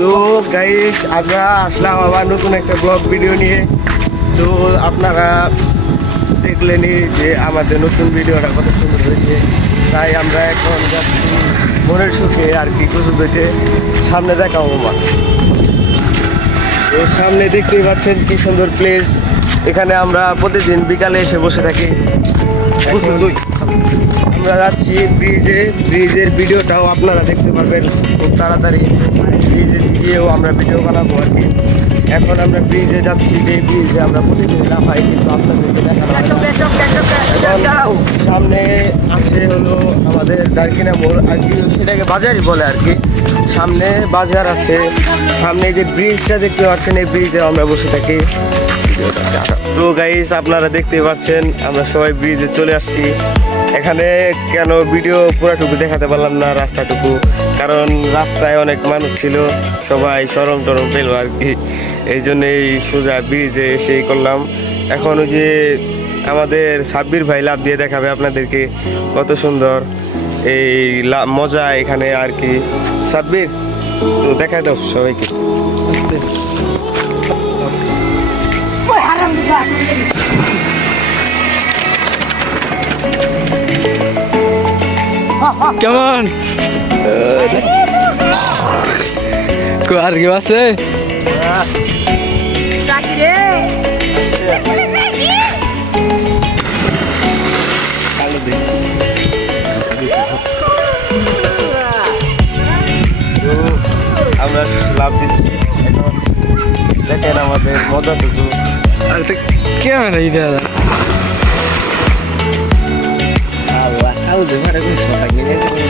তো গাইস আমরা আসলাম আবার নতুন একটা ব্লগ ভিডিও নিয়ে। তো আপনারা দেখলেনই যে আমাদের নতুন ভিডিওটা কত সুন্দর হয়েছে। তাই আমরা এখন যাচ্ছি মনের সুখে আর কি কুসুম পেটে সামনে দেখাবো মা তো সামনে দেখতেই পাচ্ছেন কি সুন্দর প্লেস এখানে আমরা প্রতিদিন বিকালে এসে বসে থাকি। আমরা যাচ্ছি ব্রিজে, ব্রিজের ভিডিওটাও আপনারা দেখতে পারবেন। খুব তাড়াতাড়ি ব্রিজে গিয়েও আমরা ভিডিও বানাবো আর কি। এখন আমরা ব্রিজে যাচ্ছি যে ব্রিজে আমরা প্রতিদিন লাফাই, কিন্তু আপনাদেরকে দেখানো সামনে আছে হলো আমাদের ডারকিনা মোড়, আর কি সেটাকে বাজারই বলে আর কি। সামনে বাজার আছে, সামনে যে ব্রিজটা দেখতে পাচ্ছেন, এই ব্রিজে আমরা বসে থাকি। তো গাইস আপনারা দেখতে পাচ্ছেন, আমরা সবাই ব্রিজে চলে আসছি। এখানে কেন ভিডিও পুরাটুকু দেখাতে পারলাম না রাস্তাটুকু? কারণ রাস্তায় অনেক মানুষ ছিল, সবাই সরম টরম পেল আর কি। এই জন্যই সোজা ব্রিজে এসেই করলাম। এখন যে আমাদের সাব্বির ভাই লাভ দিয়ে দেখাবে আপনাদেরকে, কত সুন্দর। এই মজা এখানে আর কি। সাব্বির, তো দেখা দাও সবাইকে। কেমন? আর কি আছে? আমরা লাভ দিচ্ছি। দেখেন আমাদের আর তো কেমন এই দাদা আল্লাহ আল্লাহ মারা কোন